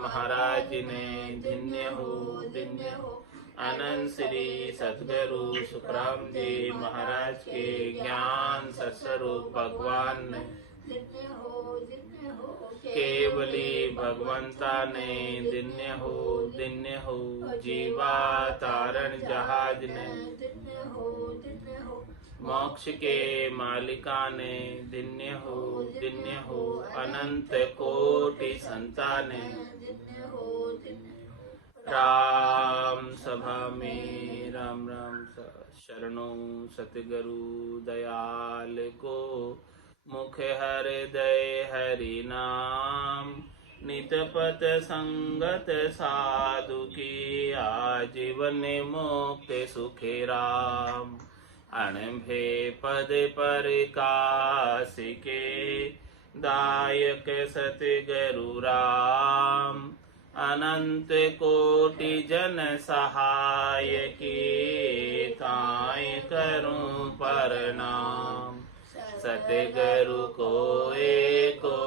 महाराज ने धन्य हो। अनंत श्री सतगुरु सुखराम जी महाराज के ज्ञान सत्स्वरूप भगवान ने केवली भगवंता ने धन्य हो। जीवा तारण जहाज ने मोक्ष के मालिका ने धन्य हो। अनंत कोटि संताने राम सभा में राम शरणों सतगुरु दयाल को मुख हृदय हरि नाम नितपत संगत साधु की आजीवन मुक्त सुखे राम अणभे पद प्रकाश के दायक सतगुरु राम अनंत कोटि जन सहाय की ताय करूं प्रणाम सतगुरु को एको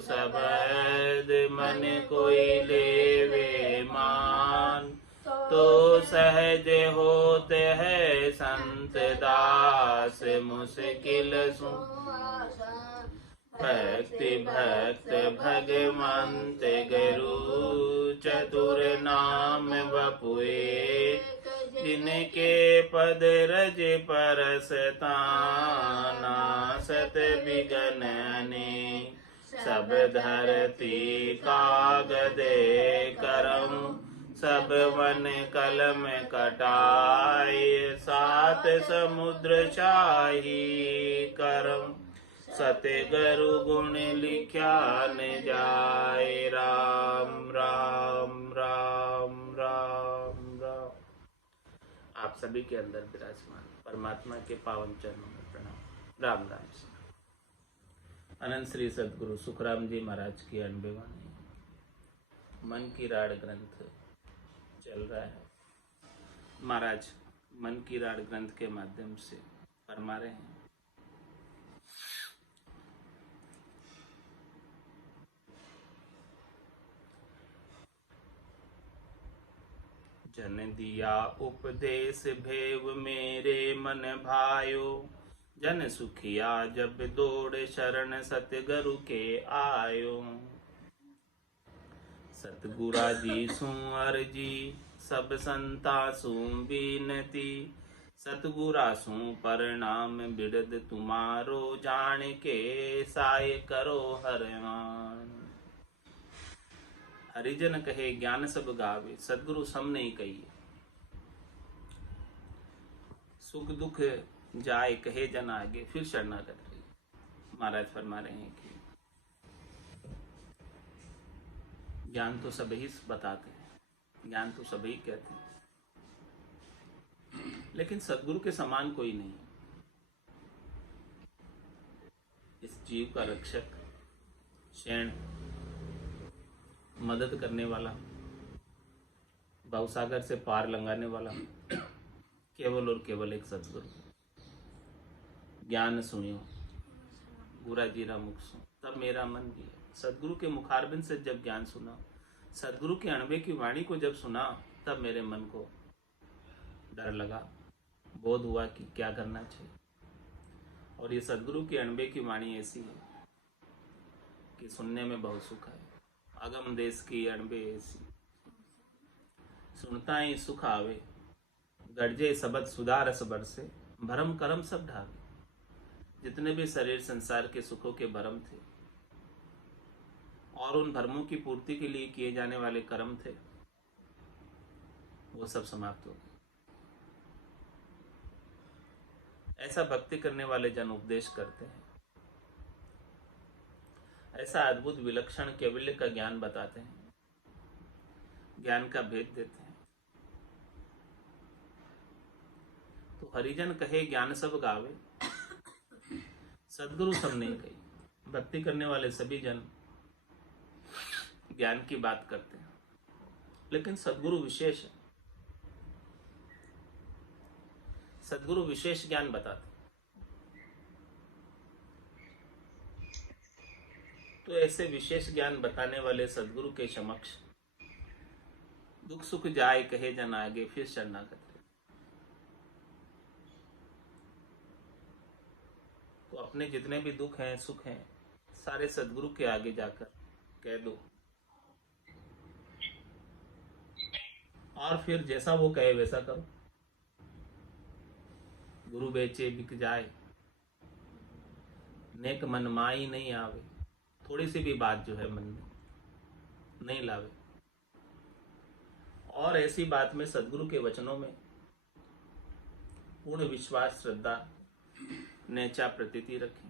शब्द मन कोई लेवे मान तो सहज होते है संत दास मुश्किल भक्ति भक्त भगवंत गुरु चतुर नाम बपुए जिनके पद रज परसताना सत विगनने सब धरती कागदे करम सब वन कलम कटाए सात समुद्र चाही करम सतगुरु गुण लिख्या न जाए राम राम राम राम राम। आप सभी के अंदर विराजमान परमात्मा के पावन चरणों में प्रणाम। राम राम। अनंत श्री सतगुरु सुखराम जी महाराज की अनबे वाणी मन की राड़ ग्रंथ चल रहा है। महाराज मन की राड़ ग्रंथ के माध्यम से फरमा रहे हैं, जन दिया उपदेश भेव मेरे मन भायो जन सुखिया जब दौड़ शरण सतगुरु के आयो सतगुरा जी सु अर्जी सब संता सु बीनती सतगुरा सु प्रणाम बिरद तुम्हारो जान के साय करो हरमान। हरिजन कहे ज्ञान सब गावे सदगुरु सम नहीं कही सुख दुख जाए कहे जन आगे फिर शरणागत रही। महाराज फरमा रहे हैं कि ज्ञान तो सभी बताते हैं, ज्ञान तो सभी कहते हैं, लेकिन सदगुरु के समान कोई नहीं। इस जीव का रक्षक, शरण, मदद करने वाला, भवसागर से पार लंघाने वाला केवल और केवल एक सदगुरु। ज्ञान सुनियो गुरा जीरा मुख सुन तब मेरा मन भी है। सदगुरु के मुखारबिंद से जब ज्ञान सुना, सदगुरु के अणबे की वाणी को जब सुना, तब मेरे मन को डर लगा, बोध हुआ कि क्या करना चाहिए। और ये सदगुरु के अणबे की वाणी ऐसी है कि सुनने में बहुत सुख है। अगम देश की अणबे ऐसी सुनता ही सुख आवे, गरजे सबद सुधारस बरसे भरम करम सब ढावे। जितने भी शरीर संसार के सुखों के भरम थे और उन भरमों की पूर्ति के लिए किए जाने वाले कर्म थे, वो सब समाप्त हो गए। ऐसा भक्ति करने वाले जन उपदेश करते हैं, ऐसा अद्भुत विलक्षण कैवल्य का ज्ञान बताते हैं, ज्ञान का भेद देते हैं। तो हरिजन कहे ज्ञान सब गावे, सदगुरु सब नहीं कही। भक्ति करने वाले सभी जन ज्ञान की बात करते हैं, लेकिन सदगुरु विशेष है। सदगुरु विशेष ज्ञान बताते। तो ऐसे विशेष ज्ञान बताने वाले सदगुरु के समक्ष दुख सुख जाए कहे जन आगे, फिर शरणागत रहे। तो अपने जितने भी दुख हैं सुख हैं सारे सदगुरु के आगे जाकर कह दो, और फिर जैसा वो कहे वैसा करो। गुरु बेचे बिक जाए, नेक मन माई नहीं आवे। थोड़ी सी भी बात जो है मन में नहीं लावे, और ऐसी बात में सदगुरु के वचनों में पूर्ण विश्वास श्रद्धा नेचा प्रतीति रखें।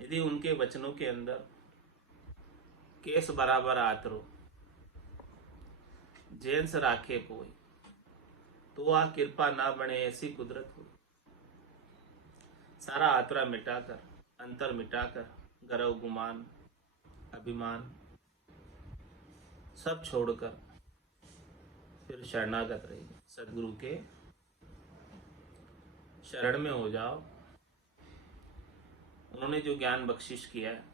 यदि उनके वचनों के अंदर केस बराबर आतरो जेंस राखे कोई, तो आ कृपा ना बने ऐसी कुदरत हुई। सारा आतरा मिटाकर, अंतर मिटाकर, गर्व गुमान अभिमान सब छोड़कर फिर शरणागत रहिए, सदगुरु के शरण में हो जाओ। उन्होंने जो ज्ञान बख्शिश किया है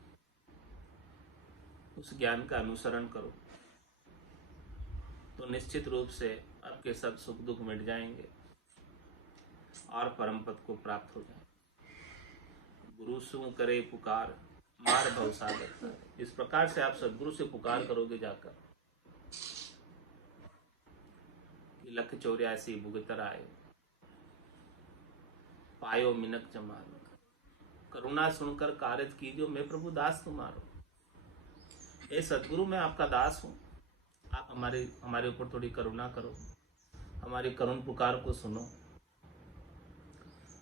उस ज्ञान का अनुसरण करो, तो निश्चित रूप से आपके सब सुख दुख मिट जाएंगे और परम पद को प्राप्त हो जाएंगे। गुरु सु करे पुकार मार भवसागर। इस प्रकार से आप सदगुरु से पुकार करोगे जाकर कि लख 84 भुगतर आयो, पायो मिनक जमाल, करुणा सुनकर कारज कीजियो, मैं प्रभु दास तुम्हारो। ए सदगुरु मैं आपका दास हूँ, आप हमारे ऊपर थोड़ी करुणा करो, हमारी करुण पुकार को सुनो।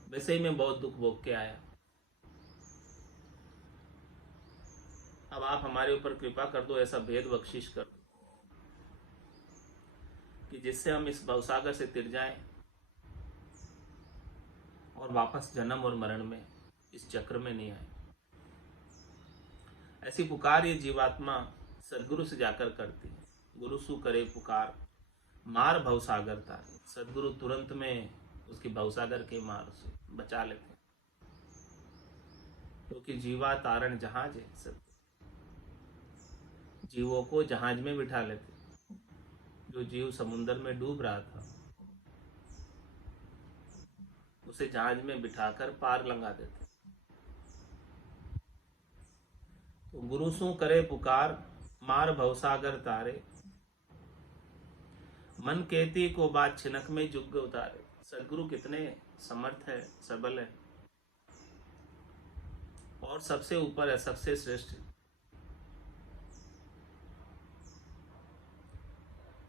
वैसे ही मैं बहुत दुख भोग के आया, अब आप हमारे ऊपर कृपा कर दो, ऐसा भेद बख्शिश कर दो कि जिससे हम इस भवसागर से तिर जाएं और वापस जन्म और मरण में इस चक्र में नहीं आए। ऐसी पुकार ये जीवात्मा सदगुरु से जाकर करती है। गुरु सु करे पुकार मार भवसागर तारे। सदगुरु तुरंत में उसकी भवसागर के मार से बचा लेते हैं, क्योंकि जीवा तारण जहाज है। सदगुरु जीवों को जहाज में बिठा लेते। जो जीव समुद्र में डूब रहा था उसे जहाज में बिठाकर पार लंघा देते। तो गुरु सु करे पुकार मार भवसागर तारे, मन कहती को बात छिनक में जुग उतारे। सदगुरु कितने समर्थ है, सबल है और सबसे ऊपर है, सबसे श्रेष्ठ है।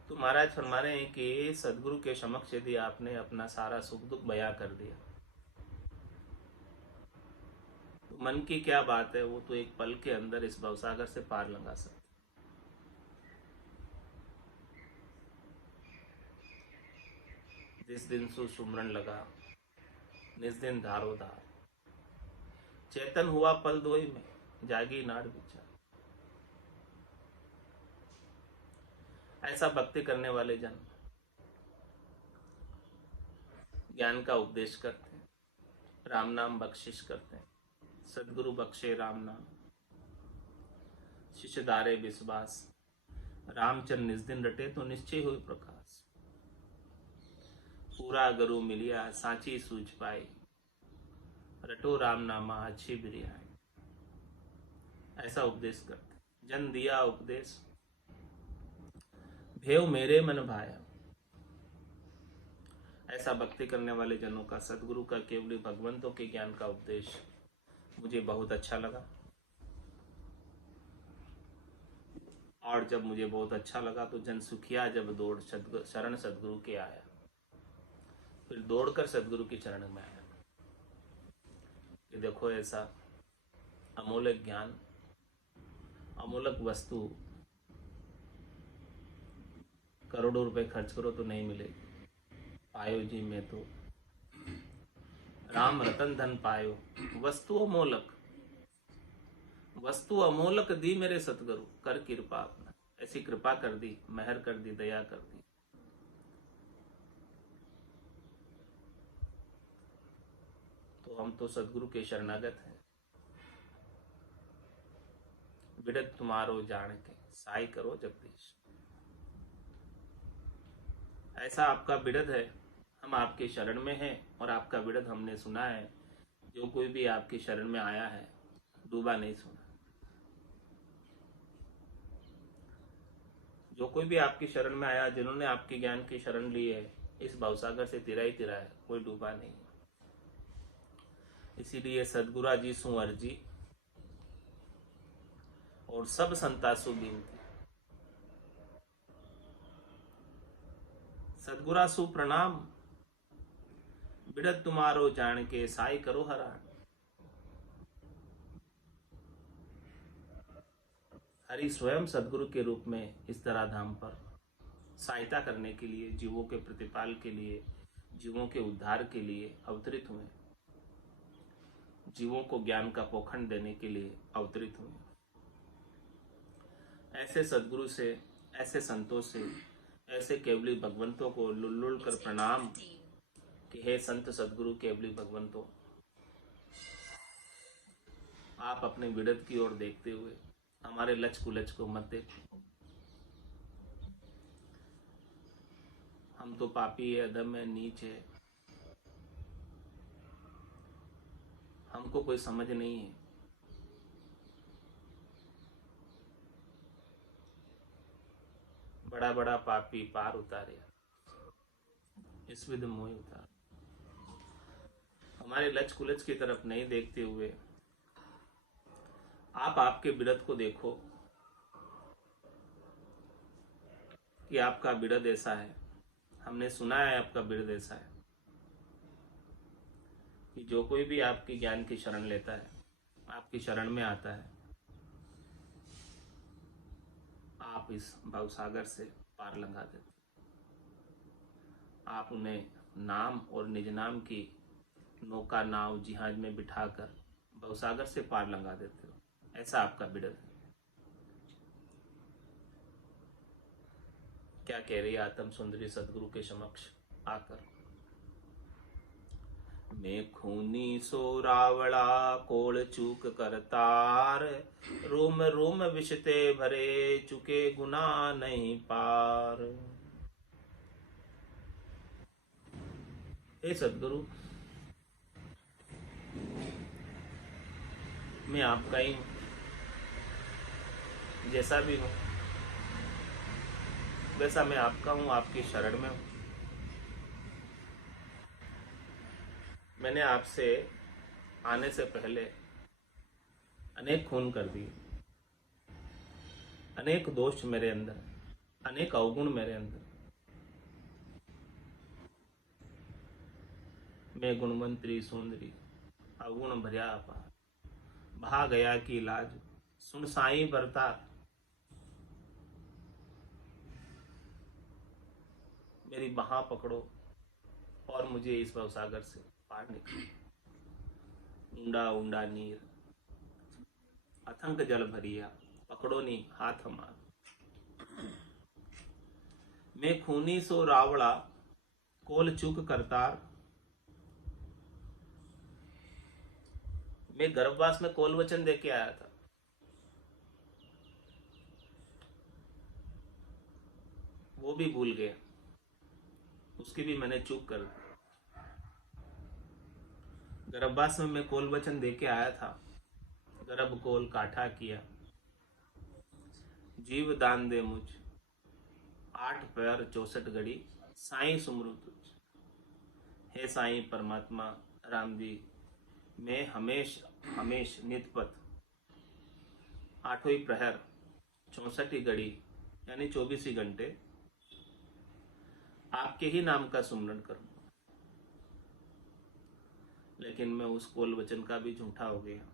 तो महाराज फरमा रहे हैं कि सदगुरु के समक्ष यदि आपने अपना सारा सुख दुख बयां कर दिया तो मन की क्या बात है, वो तो एक पल के अंदर इस भवसागर से पार लंघा सकते। जिस दिन सु सुमरन लगा निस दिन धारो धार, चेतन हुआ पल दोई में जागी नाड़ विचार। ऐसा भक्ति करने वाले जन ज्ञान का उपदेश करते हैं, राम नाम बख्शिश करते हैं। सदगुरु बख्शे राम नाम, शिष्य दारे विश्वास, रामचंद्र निज दिन रटे तो निश्चय हुई प्रकाश। पूरा गुरु मिलिया सांची सूझ पाई, रटो राम नामा अच्छी बिरियाई। ऐसा उपदेश करते। जन दिया उपदेश भेव मेरे मन भाया। ऐसा भक्ति करने वाले जनों का, सदगुरु का, केवली भगवंतों के ज्ञान का उपदेश मुझे बहुत अच्छा लगा। और जब मुझे बहुत अच्छा लगा तो जन सुखिया जब दौड़ शरण सदगुरु के आया, फिर दौड़कर सदगुरु की चरण में आया कि देखो ऐसा अमूलक ज्ञान, अमूलक वस्तु करोड़ों रुपए खर्च करो तो नहीं मिलेगी। पायो जी में तो राम रतन धन पायो, वस्तु अमोलक, वस्तु अमोलक दी मेरे सतगुरु, कर कृपा अपना। ऐसी कृपा कर दी, मेहर कर दी, दया कर दी। तो हम तो सदगुरु के शरणागत हैं। बिड़त तुम्हारो जान के साई करो जगदीश। ऐसा आपका बिड़द है, हम आपके शरण में हैं और आपका बिड़द हमने सुना है। जो कोई भी आपकी शरण में आया है डूबा नहीं सुना। जो कोई भी आपकी शरण में आया, जिन्होंने आपके ज्ञान की शरण ली है, इस भवसागर से तिरा ही तिरा है, कोई डूबा नहीं। इसीलिए सदगुरा जी सु अर्जी और सब संतासु बिनती। सदगुरा सु प्रणाम, बिड़त तुम्हारो जान के साई करो हरान। हरि स्वयं सदगुरु के रूप में इस तरह धाम पर सहायता करने के लिए, जीवों के प्रतिपाल के लिए, जीवों के उद्धार के लिए अवतरित हुए, जीवों को ज्ञान का पोखंड देने के लिए अवतरित हुए। ऐसे सदगुरु से, ऐसे संतों से, ऐसे केवली भगवंतों को लुल्लुल कर प्रणाम कि हे संत सदगुरु केवली भगवंतों, आप अपने विड़द की ओर देखते हुए हमारे लच कुलच को मत देखो। हम तो पापी है, अधम है, नीच है, हमको कोई समझ नहीं है। बड़ा बड़ा पापी पार उतारे, इस विध मोह उतार। हमारे लच कुलच की तरफ नहीं देखते हुए आप आपके बिड़द को देखो कि आपका बिड़द ऐसा है। हमने सुना है आपका बिड़द ऐसा है कि जो कोई भी आपकी ज्ञान की शरण लेता है, आपकी शरण में आता है, आप इस भवसागर से पार लंघा देते। आप उन्हें नाम और निज नाम की नौका, नाव, जिहाज में बिठाकर भवसागर से पार लंघा देते हो। ऐसा आपका बिड़द है। क्या कह रही है आत्म सुंदरी सदगुरु के समक्ष आकर? मैं खूनी सो रावड़ा कोल चूक करतार, रोम रोम विषते भरे चुके गुना नहीं पार। हे सदगुरु, मैं आपका ही हूं, जैसा भी हूं वैसा मैं आपका हूं, आपकी शरण में हूं। मैंने आपसे आने से पहले अनेक खून कर दिए, अनेक दोष मेरे अंदर, अनेक अवगुण मेरे अंदर। मैं गुणवंतरी सुंदरी अवगुण भर्या अपार, भा गया की लाज सुन साई बरतार। मेरी बाह पकड़ो और मुझे इस भवसागर से पार निकालो। ऊंडा ऊंडा नीर अथंक जल भरिया, पकड़ो नी हाथ हमार। मैं खूनी सो रावड़ा कोल चूक करतार। मैं गर्भवास में कोल वचन दे के आया था, वो भी भूल गया, उसकी भी मैंने चूक कर दी। गर्भवास में मैं कोल वचन दे के आया था, गर्भ कोल काठा किया, जीव दान दे मुझ 8 पैर 64 घड़ी, साईं सुमरु तुझ। हे साईं परमात्मा राम दी, मैं हमेश हमेश नितपत 8 प्रहर 64 घड़ी यानी 24 घंटे आपके ही नाम का सुमरण करूं। लेकिन मैं उस कोल वचन का भी झूठा हो गया।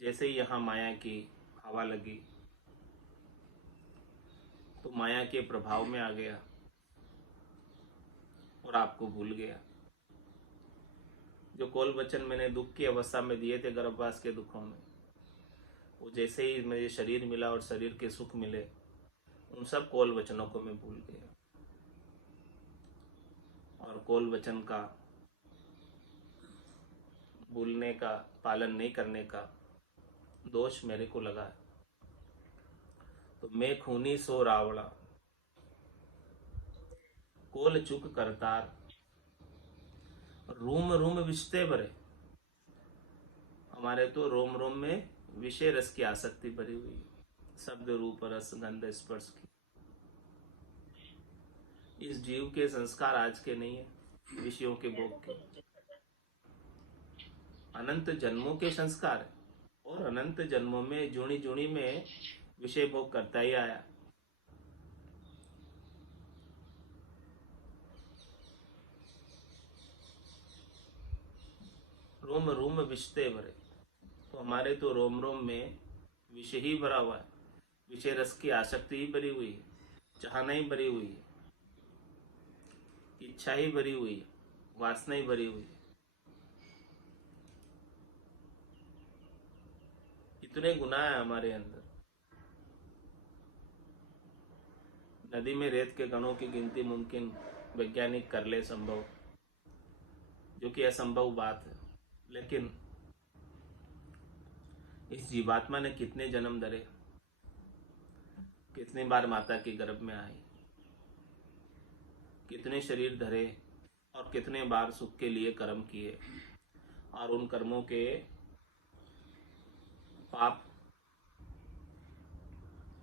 जैसे ही यहाँ माया की हवा लगी तो माया के प्रभाव में आ गया और आपको भूल गया। जो कोल वचन मैंने दुख की अवस्था में दिए थे, गर्भवास के दुखों में, वो जैसे ही मुझे शरीर मिला और शरीर के सुख मिले, उन सब कोल वचनों को मैं भूल गया। और कोल वचन का भूलने का, पालन नहीं करने का दोष मेरे को लगा है। तो मैं खूनी सो रावड़ा, कोल चुक करतार, रूम रूम विषते भरे। हमारे तो रोम रोम में विषय रस की आसक्ति भरी हुई है, शब्द रूप रस गंध स्पर्श की। इस जीव के संस्कार आज के नहीं है, विषयों के भोग के, अनंत जन्मों के संस्कार है। और अनंत जन्मों में जुणी जुणी में विषय भोग करता ही आया। रोम रोम विषते भरे, तो हमारे तो रोम रोम में विषय ही भरा हुआ है, विषय रस की आसक्ति ही भरी हुई है, चाहना ही भरी हुई है, इच्छा ही भरी हुई है, वासना ही भरी हुई है। इतने गुनाह है हमारे अंदर। नदी में रेत के कणों की गिनती मुमकिन वैज्ञानिक कर ले संभव, जो कि असंभव बात है। लेकिन इस जीवात्मा ने कितने जन्म धरे, कितनी बार माता के गर्भ में आई, कितने शरीर धरे और कितने बार सुख के लिए कर्म किए, और उन कर्मों के पाप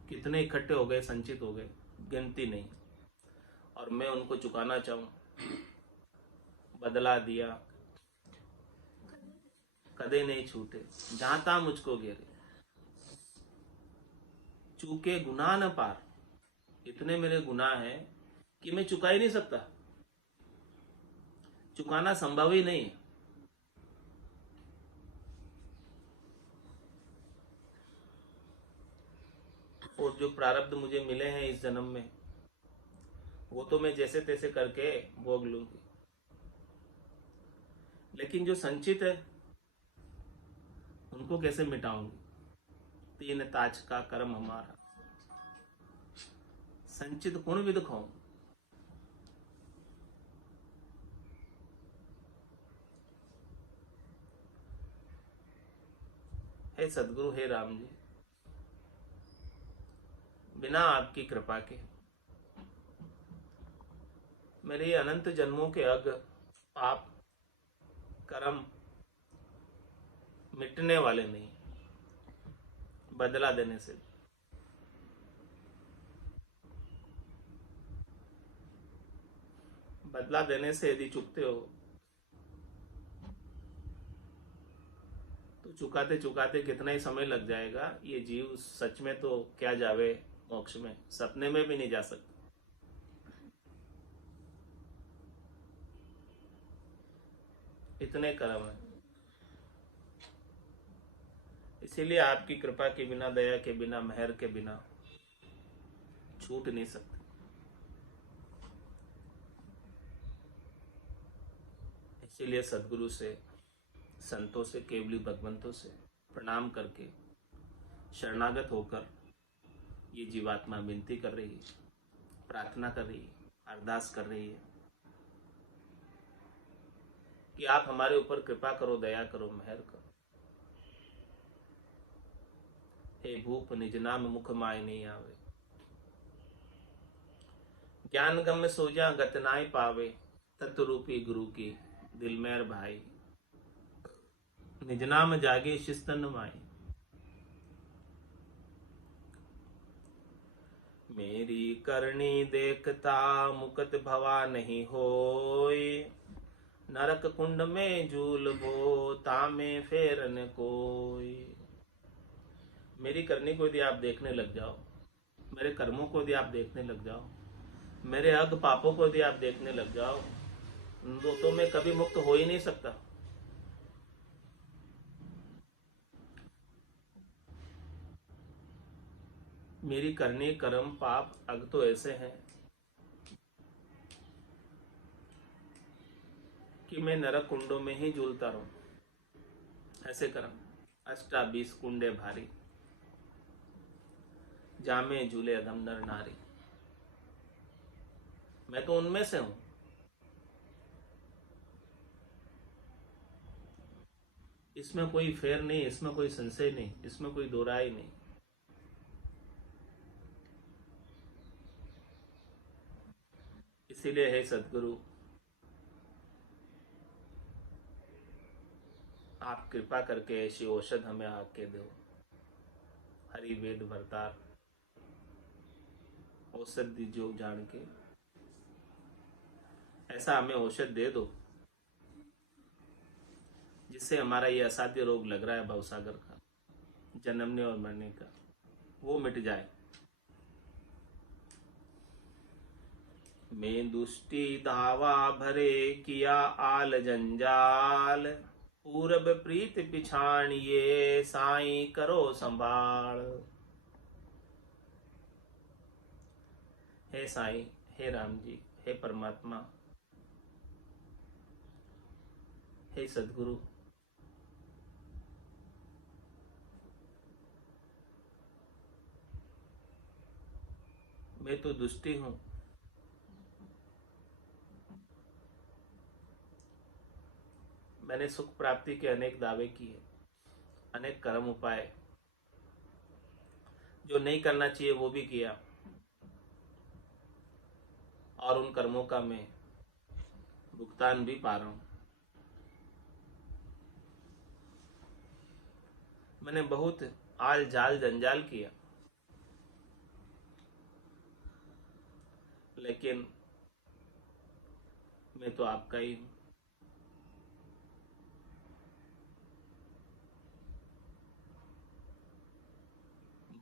कितने इकट्ठे हो गए, संचित हो गए, गिनती नहीं। और मैं उनको चुकाना चाहूं, बदला दिया, कदे नहीं छूटे, जहां तहां मुझको घेरे, चूके गुनाह न पार। इतने मेरे गुनाह हैं कि मैं चुका ही नहीं सकता, चुकाना संभव ही नहीं है। और जो प्रारब्ध मुझे मिले हैं इस जन्म में, वो तो मैं जैसे तैसे करके भोग लूंगी, लेकिन जो संचित है उनको कैसे मिटाऊंगी। तीन ताज का कर्म हमारा, संचित गुण विद खाऊं। हे सदगुरु, हे राम जी, बिना आपकी कृपा के मेरे अनंत जन्मों के अग पाप कर्म मिटने वाले नहीं, बदला देने से। बदला देने से यदि चुकते हो तो चुकाते चुकाते कितना ही समय लग जाएगा। ये जीव सच में तो क्या जावे मोक्ष में, सपने में भी नहीं जा सकता। इतने कर्म है, इसीलिए आपकी कृपा के बिना, दया के बिना, मेहर के बिना छूट नहीं सकते। इसीलिए सदगुरु से, संतों से, केवली भगवंतों से प्रणाम करके, शरणागत होकर ये जीवात्मा विनती कर रही है, प्रार्थना कर रही है, अरदास कर रही है कि आप हमारे ऊपर कृपा करो, दया करो, मेहर करो। हे भूप निज नाम मुख माय नहीं आवे, ज्ञान गम सोजा गत नाय पावे, तत्वरूपी गुरु की दिल मेर भाई, निज नाम जागे शिस्तन माई। मेरी करनी देखता मुकत भवा नहीं होय, नरक कुंड में झूलबो तामे फेरन कोई। मेरी करनी को यदि आप देखने लग जाओ, मेरे कर्मों को यदि आप देखने लग जाओ, मेरे अग पापों को यदि आप देखने लग जाओ, तो मैं कभी मुक्त हो ही नहीं सकता। मेरी करनी कर्म पाप अग तो ऐसे हैं कि मैं नरक कुंडों में ही झूलता रहूं। ऐसे कर्म 28 कुंडे भारी, जामे झूले अधम नर नारी। मैं तो उनमें से हूं। इसमें कोई फेर नहीं, इसमें कोई संशय नहीं, इसमें कोई दो राय नहीं। इसीलिए है सदगुरु, आप कृपा करके ऐसी औषध हमें आके दो। हरि वेद भरतार औषध दीजिए जान के, ऐसा हमें औषध दे दो जिससे हमारा ये असाध्य रोग लग रहा है भवसागर का, जन्मने और मरने का, वो मिट जाए। मैं दुष्टि धावा भरे किया आल जंजाल, पूरब प्रीत पिछाणिए साईं करो संभाल। हे साईं, हे राम जी, हे परमात्मा, हे सदगुरु, मैं तो दुष्टी हूं, मैंने सुख प्राप्ति के अनेक दावे किए, अनेक कर्म उपाय जो नहीं करना चाहिए वो भी किया, और उन कर्मों का मैं भुगतान भी पा रहा हूं। मैंने बहुत आल जाल जंजाल किया, लेकिन मैं तो आपका ही हूं।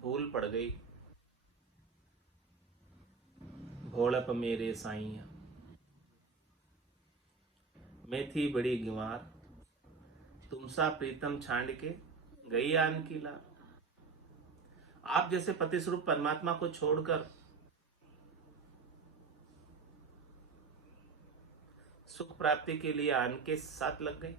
भूल पड़ गई, भोलप मेरे साईं, मैं थी बड़ी गिवार, तुमसा प्रीतम छांड के गई आन की ला। आप जैसे पति स्वरूप परमात्मा को छोड़कर सुख प्राप्ति के लिए आन के साथ लग गए,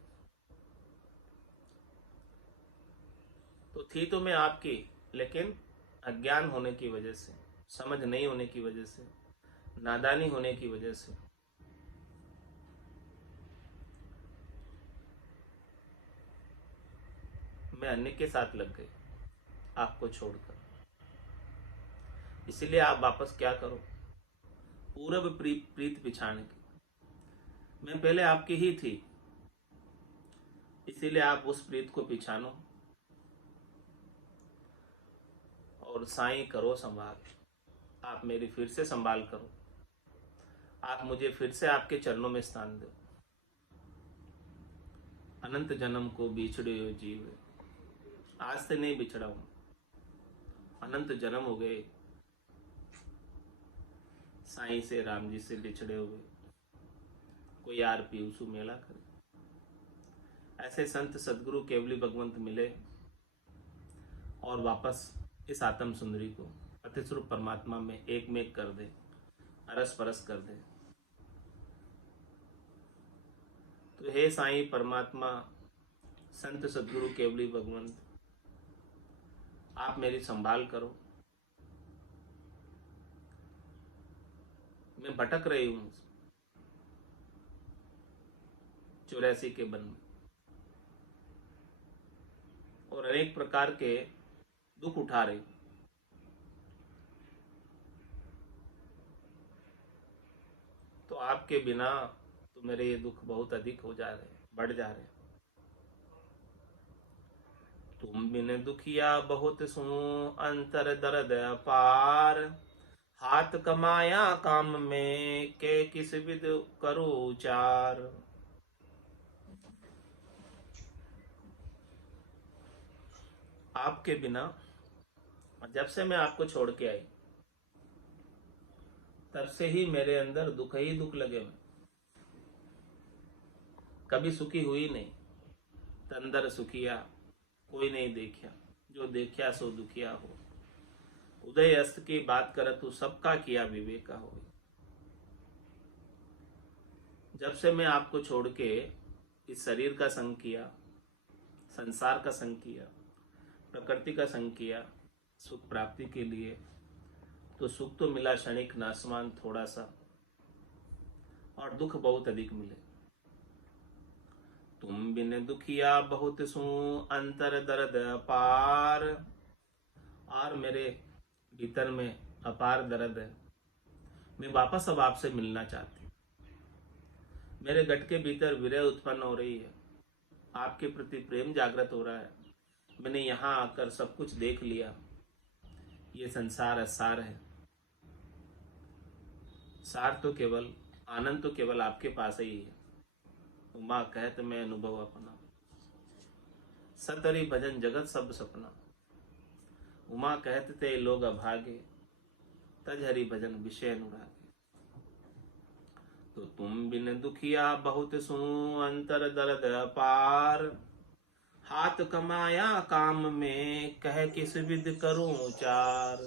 तो थी तो मैं आपकी, लेकिन अज्ञान होने की वजह से, समझ नहीं होने की वजह से, नादानी होने की वजह से मैं अन्य के साथ लग गई, आपको छोड़कर। इसलिए आप वापस क्या करो, पूरब प्रीत पिछाने की। मैं पहले आपकी ही थी, इसीलिए आप उस प्रीत को पिछानो और साईं करो संभाल। आप मेरी फिर से संभाल करो, आप मुझे फिर से आपके चरणों में स्थान दो। अनंत जन्म को बिछड़े हुए जीव, आज से नहीं बिछड़ा हूं, अनंत जन्म हो गए साईं से, राम जी से बिछड़े हुए। कोई यार पीयूसु मेला करे, ऐसे संत सदगुरु केवली भगवंत मिले और वापस इस आत्म सुंदरी को अतिस्वरूप परमात्मा में एक में कर दे, अरस परस कर दे। तो हे साईं परमात्मा, संत सदगुरु केवली भगवंत, आप मेरी संभाल करो। मैं भटक रही हूं 84 के वन में, और अनेक प्रकार के दुख उठा रही हूं। तो आपके बिना तो मेरे ये दुख बहुत अधिक हो जा रहे, बढ़ जा रहे। तुम बिन दुखिया बहुत सू, अंतर दर्द अपार, हाथ कमाया काम में के किस विद करो चार। आपके बिना, जब से मैं आपको छोड़ के आई तब से ही मेरे अंदर दुख ही दुख लगे हुए, कभी सुखी हुई नहीं। तंदर सुखिया कोई नहीं देखिया, जो देखिया सो दुखिया हो। उदय अस्त की बात कर तू सबका किया विवेका हो। जब से मैं आपको छोड़ के इस शरीर का संग किया, संसार का संग किया, प्रकृति का संग किया सुख प्राप्ति के लिए, तो सुख तो मिला क्षणिक नासमान थोड़ा सा, और दुख बहुत अधिक मिले। तुम बिन दुखिया बहुत सू अंतर दर्द अपार। और मेरे भीतर में अपार दर्द है, मैं वापस अब आपसे मिलना चाहती हूँ। मेरे गट के भीतर विरह उत्पन्न हो रही है, आपके प्रति प्रेम जागृत हो रहा है। मैंने यहाँ आकर सब कुछ देख लिया, ये संसार असार है। सार तो केवल, आनंद तो केवल आपके पास ही है। उमा कहत मैं अनुभव अपना, सतरी भजन जगत सब सपना। उमा कहत ते लोग अभागे, तज हरि भजन विषय अनुरागे। तो तुम बिन दुखिया बहुत सू अंतर दर्द अपार। हाथ कमाया काम में कह किस विध करूं चार।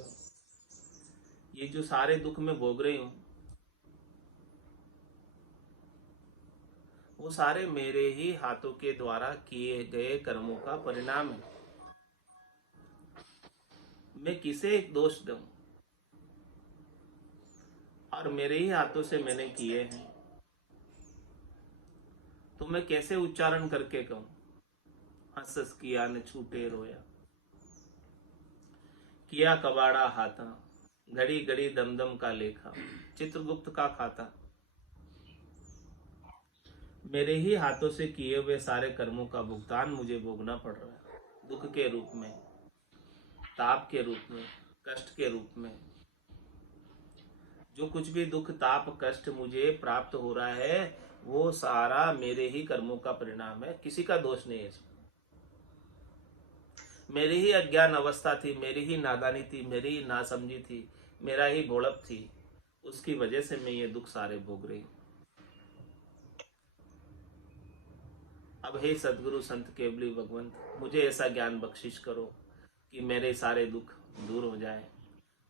ये जो सारे दुख में भोग रही हूं, वो सारे मेरे ही हाथों के द्वारा किए गए कर्मों का परिणाम है। मैं किसे दोष दूं, और मेरे ही हाथों से मैंने किए हैं, तो मैं कैसे उच्चारण करके कहूं। हंस हंस किया न छूटे रोया, किया कबाड़ा हाथा, घड़ी घड़ी दमदम का लेखा, चित्रगुप्त का खाता। मेरे ही हाथों से किए हुए सारे कर्मों का भुगतान मुझे भोगना पड़ रहा है, दुख के रूप में, ताप के रूप में, कष्ट के रूप में। जो कुछ भी दुख ताप कष्ट मुझे प्राप्त हो रहा है, वो सारा मेरे ही कर्मों का परिणाम है, किसी का दोष नहीं है इसमें। मेरी ही अज्ञान अवस्था थी, मेरी ही नादानी थी, मेरी ही नासमझी थी, मेरा ही भोड़प थी, उसकी वजह से मैं ये दुख सारे भोग रही हूं। अब हे सदगुरु संत केवली भगवंत, मुझे ऐसा ज्ञान बख्शिश करो कि मेरे सारे दुख दूर हो जाए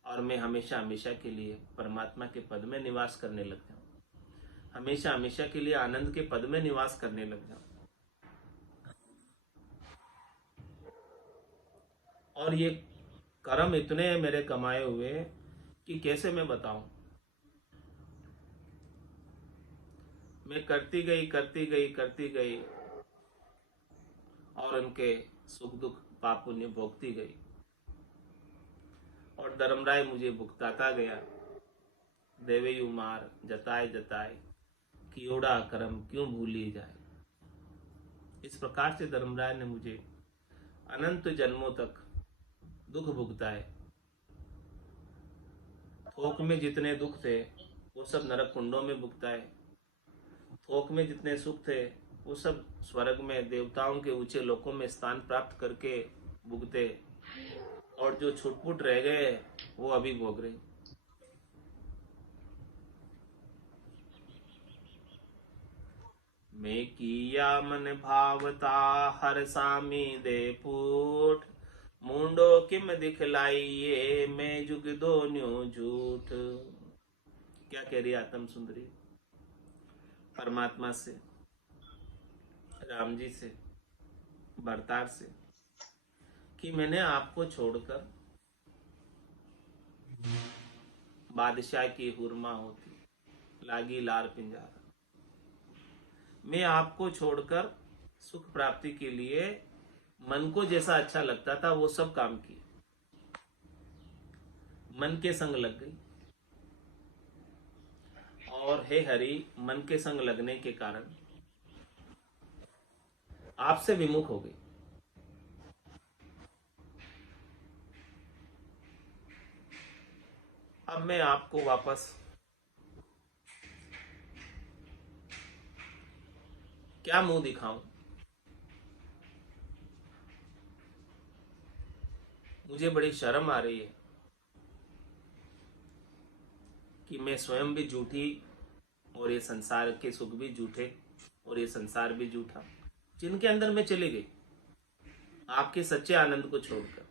और मैं हमेशा हमेशा के लिए परमात्मा के पद में निवास करने लग जाऊं, हमेशा हमेशा के लिए आनंद के पद में निवास करने लग जाऊं। और ये कर्म इतने हैं मेरे कमाए हुए कि कैसे मैं बताऊं। मैं करती गई करती गई करती गई और उनके सुख दुख पाप पुण्य भोगती गई, और धर्मराय मुझे भुगताता गया। देवे उमार जताए जताए, कियोड़ा कर्म क्यों भूली जाए। इस प्रकार से धर्मराय ने मुझे अनंत जन्मों तक दुख भुगताए। थोक में जितने दुख थे वो सब नरक कुंडों में भुगताए, थोक में जितने सुख थे वो सब स्वर्ग में देवताओं के ऊंचे लोकों में स्थान प्राप्त करके भुगते, और जो छुटपुट रह गए वो अभी भोग रहे। मैं किया मन भावता हर सामी दे फूट, मुंडो किम दिखलाइए मैं जुग दो न्यू झूठ। क्या कह रही आत्म सुंदरी परमात्मा से, राम जी से, भरतार से, कि मैंने आपको छोड़कर बादशाह की हुरमा होती लागी लार पिंजारा। मैं आपको छोड़कर सुख प्राप्ति के लिए मन को जैसा अच्छा लगता था वो सब काम किए, मन के संग लग गई, और हे हरि मन के संग लगने के कारण आपसे विमुख हो गई। अब मैं आपको वापस क्या मुंह दिखाऊं। मुझे बड़ी शर्म आ रही है कि मैं स्वयं भी झूठी, और ये संसार के सुख भी झूठे, और ये संसार भी झूठा, जिनके अंदर मैं चली गई आपके सच्चे आनंद को छोड़कर।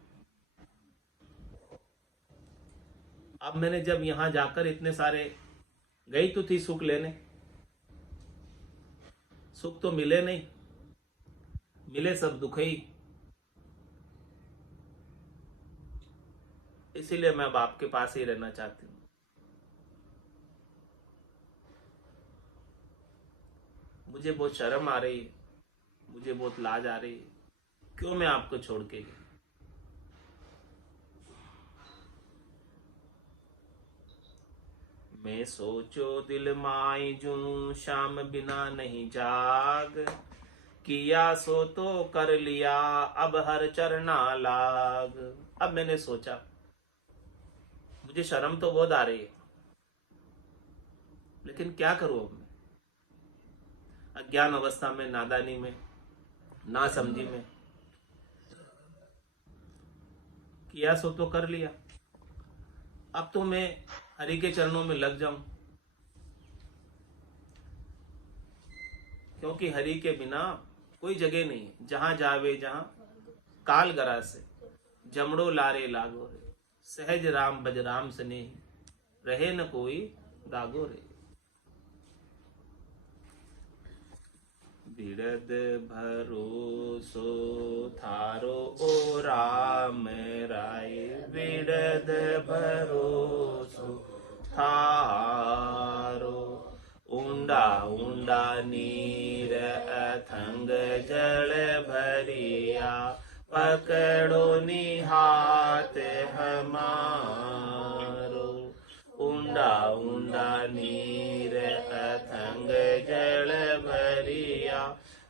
अब मैंने जब यहां जाकर इतने सारे, गई तो थी सुख लेने, सुख तो मिले नहीं, मिले सब दुख ही। इसीलिए मैं अब आपके पास ही रहना चाहती हूँ। मुझे बहुत शर्म आ रही है मुझे बहुत लाज आ रही है, क्यों मैं आपको छोड़ के गई। मैं सोचो दिल माई जूं शाम बिना नहीं जाग, किया सो तो कर लिया अब हर चरना लाग। अब मैंने सोचा, मुझे शर्म तो बहुत आ रही है, लेकिन क्या करूं अब मैं, अज्ञान अवस्था में, नादानी में, ना समझी में, किया सो तो कर लिया। अब तो मैं हरि के चरणों में लग जाऊं, क्योंकि हरि के बिना कोई जगह नहीं, जहां जावे जहां काल गरा से, जमड़ो लारे लागो रे, सहज राम बज राम स्नेही, रहे न कोई दागो रे। बिरद भरोसो थारो ओ राम राय, बिरद भरोसो थारो, ऊंडा ऊंडा नीर अथंग जल भरिया, पकड़ो निहात हमारो। ऊंडा ऊंडा नीर अथंग जल भरिया,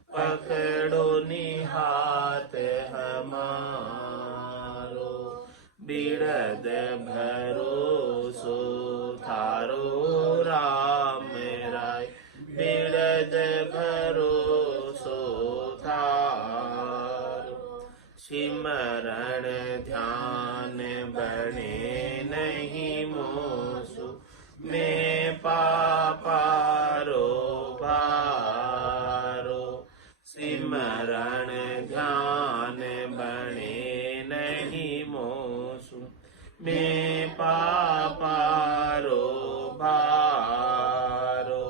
पकड़ो निहात हमारो। बिरद भरोसो थारो राम राय, बिरद भरोसो थारो। सिमरण ध्यान बने नहीं मोसु, मैं पापारो भारो। सिमरण ध्यान बने नहीं मोसु, मैं पापारो भारो।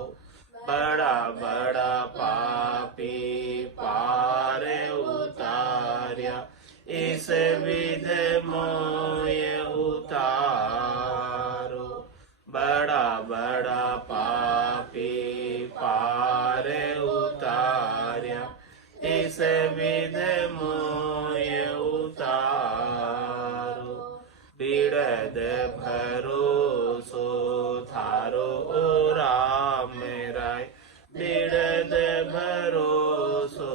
बड़ा बड़ा पापी पार उतार्या, इस विध मोय उतारो। बड़ा बड़ा पापी पार उतार्या, इस विध मोय उतारो। बिरद भरोसो थारो ओ राम राय, बिरद भरोसो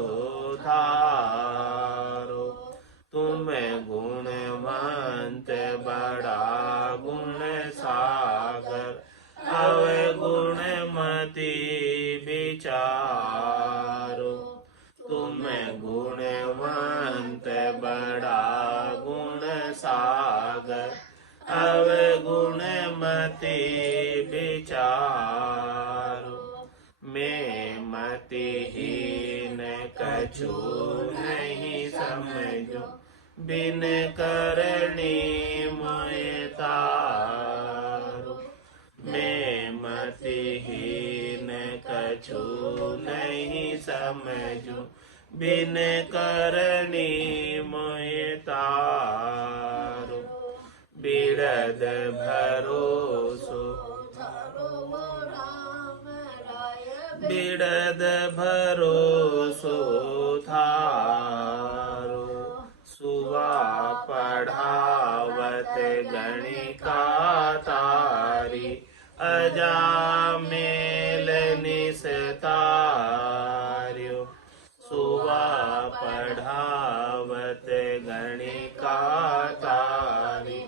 थारो। तुम गुणवंत बड़ा गुण सागर, अवगुणमति विचारो। तुम गुणवंत बड़ा गुण सागर, अवगुणमति विचारो। मैं मतिहीन कछु नहीं समझो, बिन करणी मोय तारो। मैं मतिहीन कछु नहीं समझो, बिन करणी मोय तारो। बिरद भरोसो बिरद भरोसो थारो। सुवा पढ़ावत गणिका तारी, अजामेल निस्तार्यो। सुवा पढ़ावत गणिका तारी,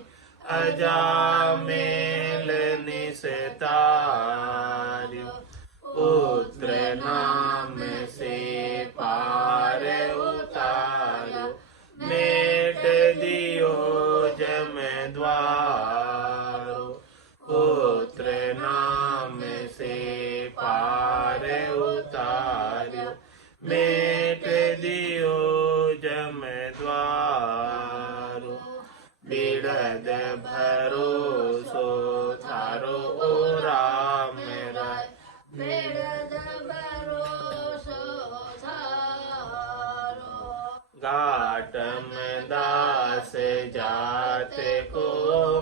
अजामेल निस्तार्यो। पुत्र नाम से पार उतार्यो, मेट दियो जम द्वारो। पुत्र नाम से पार उतार्यो, मेट दियो जम द्वारो। बिरद भरोसो थारो ओ राम राय, बिरद भरोसो थारो। घाटम दास जात को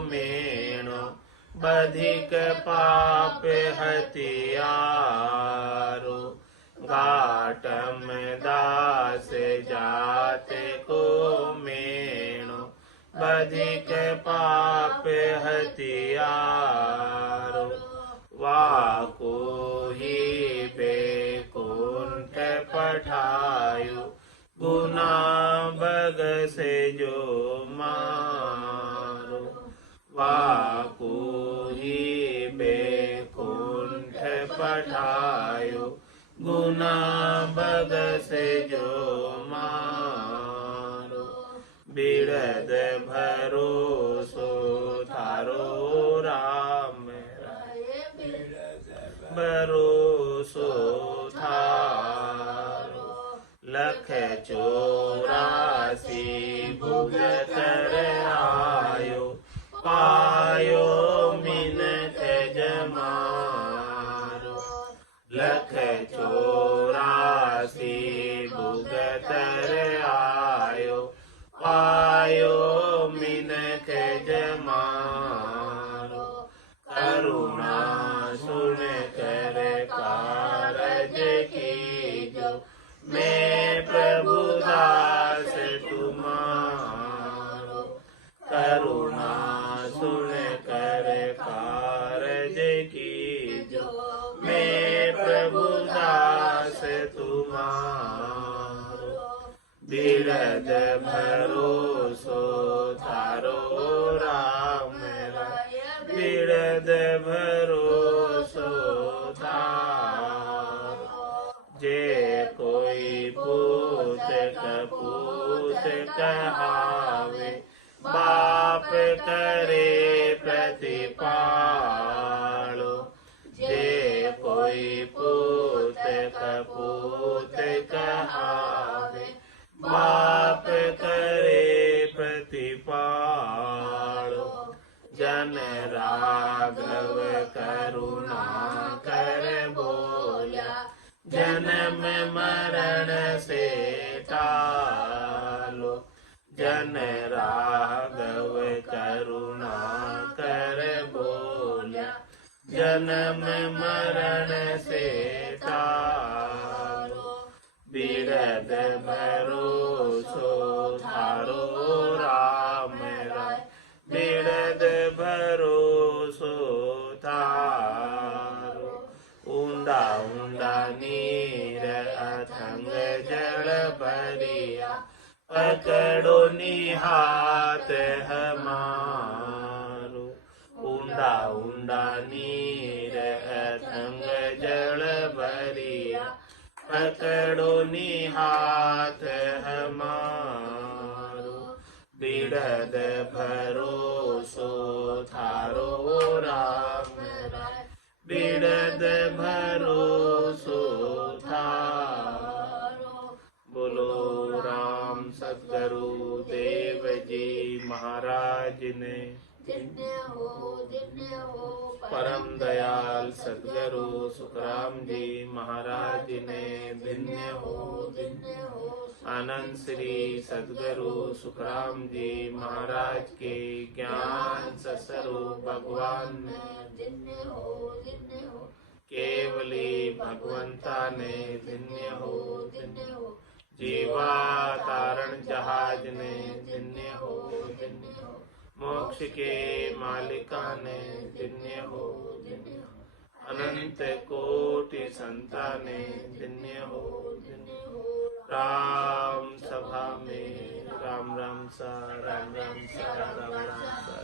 मेणो, बधिक पाप हथियारो। घाटम दास जाते को मेणो बधिक पाप हथियारो वाको ही बेकुंठ पठायो गुना बग से जो मारो वाको ही बेकुंठ पठायो गुना बग से जो मारो बिरद भरोसो थारो राम भरोसो थारो लख 84 भुगतर आयो पायो मिनख जमारो लख 84 भुगतर आयो पायो मिनख जमारो करुणा सुन कर कारज कीजो मैं प्रभु दास तुम्हारो करुणा सुन कर कारज कीजो मैं प्रभु दास तुम्हारो बिरद भरोसो थारो राम बिरद भरोसो थारो जे कोई पूत कपूत कहावे बाप करे प्रतिपालो जे कोई पूत कपूत कहावे बाप करे प्रतिपालो जन राघव करुणा कर बोला जन्म मरण से टालो जन राघव करुणा कर बोला जन्म मरण से टालो बिरद भरोसो थारो राम राय बिरद भरोसो थारो ऊंडा ऊंडा नीर अथंग जल भरिया पकड़ो निहाथ हमारो ऊंडा ऊंडा नीर अथंग जल भरिया पकड़ो निहाथ हमारो बिरद भरोसो थारो राम राय बिरद भरोसो थारो बोलो राम सद्गुरु देव जी महाराज ने परम दयाल सद्गुरु सुखराम जी महाराज ने धन्य हो आनंद श्री सद्गुरु सुखराम जी महाराज के ज्ञान स्वरूप भगवान ने केवली भगवंता ने धन्य हो जीवा तारण जहाज ने धन्य हो मोक्ष के मालिका ने धन्य हो अनंत कोटि संताने धन्य हो राम सभा में राम राम सा राम राम सा राम राम सा